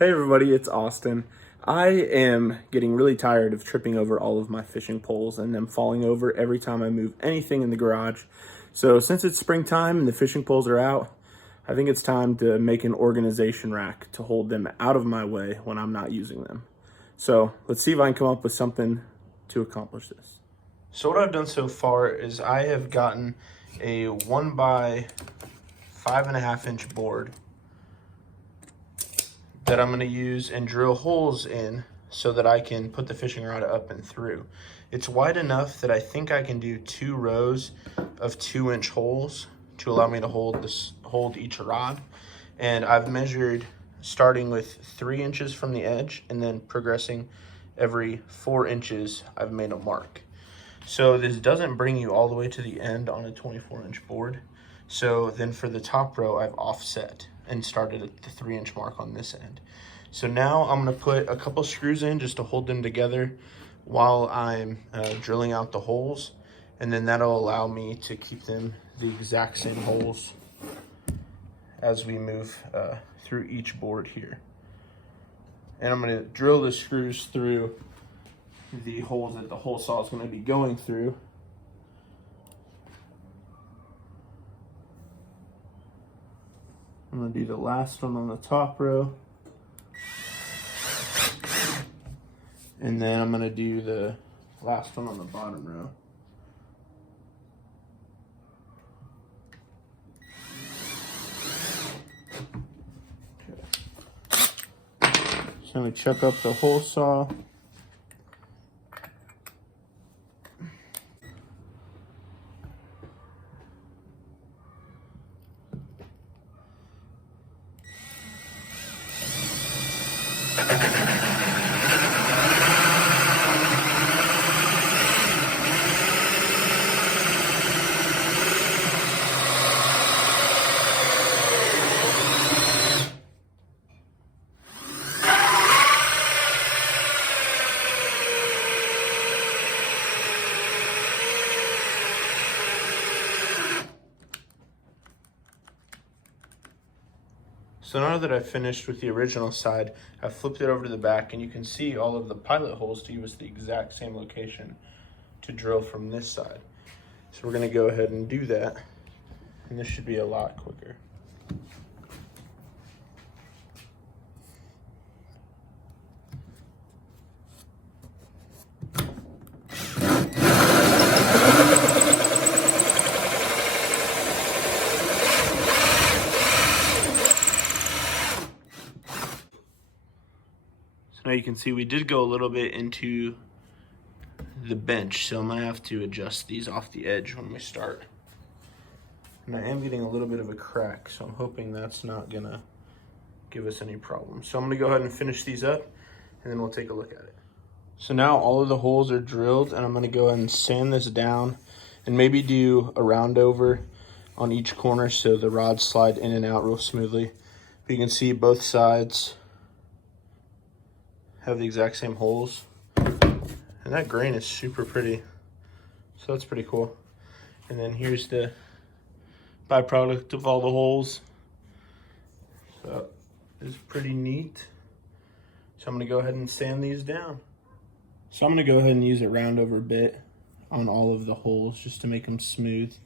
Hey everybody, it's Austin. I am getting really tired of tripping over all of my fishing poles and them falling over every time I move anything in the garage. So since it's springtime and the fishing poles are out, I think it's time to make an organization rack to hold them out of my way when I'm not using them. So let's see if I can come up with something to accomplish this. So what I've done so far is I have gotten a 1 by 5.5 inch board that I'm gonna use and drill holes in so that I can put the fishing rod up and through. It's wide enough that I think I can do 2 rows of 2-inch holes to allow me to hold each rod. And I've measured starting with 3 inches from the edge and then progressing every 4 inches. I've made a mark. So this doesn't bring you all the way to the end on a 24-inch board. So then for the top row, I've offset and started at the 3-inch mark on this end. So now I'm gonna put a couple screws in just to hold them together while I'm drilling out the holes. And then that'll allow me to keep them the exact same holes as we move through each board here. And I'm gonna drill the screws through the holes that the hole saw is gonna be going through. I'm gonna do the last one on the top row. And then I'm gonna do the last one on the bottom row. Okay. So we chuck up the hole saw. So now that I've finished with the original side, I've flipped it over to the back and you can see all of the pilot holes to give us the exact same location to drill from this side. So we're gonna go ahead and do that, and this should be a lot quicker. Now you can see we did go a little bit into the bench, so I'm gonna have to adjust these off the edge when we start. And I am getting a little bit of a crack, so I'm hoping that's not gonna give us any problems. So I'm gonna go ahead and finish these up, and then we'll take a look at it. So now all of the holes are drilled, and I'm gonna go ahead and sand this down and maybe do a round over on each corner so the rods slide in and out real smoothly. But you can see both sides have the exact same holes, and that grain is super pretty, so that's pretty cool. And then here's the byproduct of all the holes, so it's pretty neat. So I'm gonna go ahead and sand these down. So I'm gonna go ahead and use a round over bit on all of the holes just to make them smooth,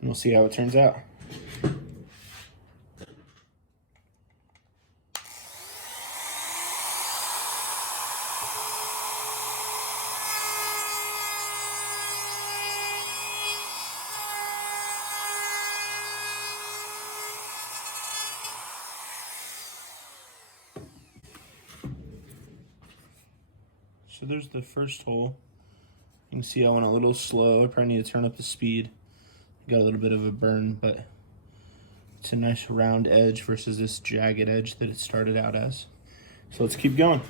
and we'll see how it turns out. So there's the first hole. You can see I went a little slow. I probably need to turn up the speed. Got a little bit of a burn, but it's a nice round edge versus this jagged edge that it started out as. So let's keep going.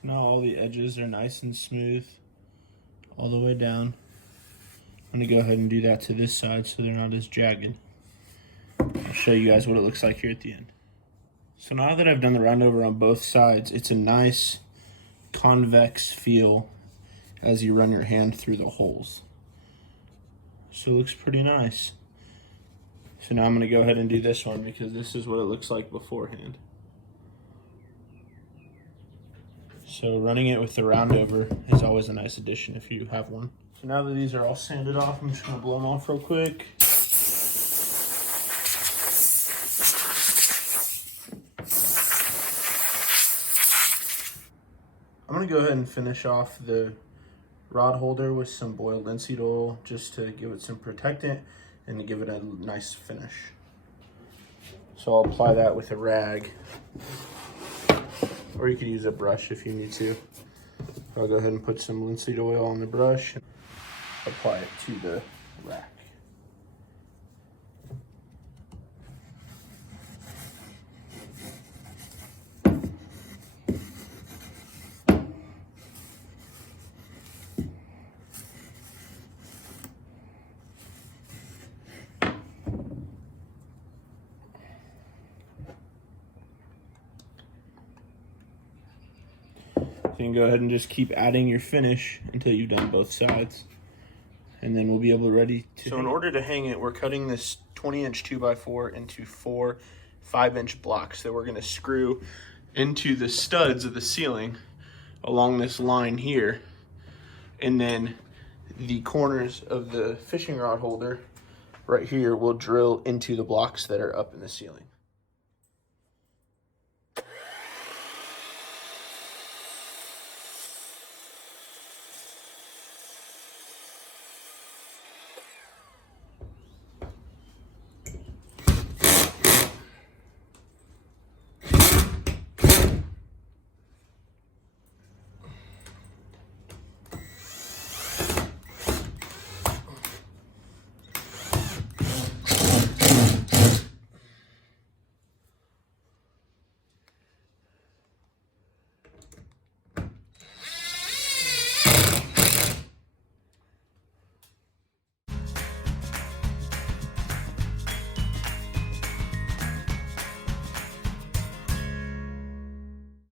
So now all the edges are nice and smooth all the way down. I'm gonna go ahead and do that to this side so they're not as jagged. I'll show you guys what it looks like here at the end. So now that I've done the round over on both sides, it's a nice convex feel as you run your hand through the holes. So it looks pretty nice. So now I'm gonna go ahead and do this one because this is what it looks like beforehand. So running it with the round over is always a nice addition if you have one. So now that these are all sanded off, I'm just gonna blow them off real quick. I'm gonna go ahead and finish off the rod holder with some boiled linseed oil just to give it some protectant and to give it a nice finish. So I'll apply that with a rag, or you could use a brush if you need to. I'll go ahead and put some linseed oil on the brush and apply it to the rack. You can go ahead and just keep adding your finish until you've done both sides. And then we'll be able to ready to. So in order to hang it, we're cutting this 20-inch 2x4 into 4 5-inch blocks that we're gonna screw into the studs of the ceiling along this line here. And then the corners of the fishing rod holder right here will drill into the blocks that are up in the ceiling.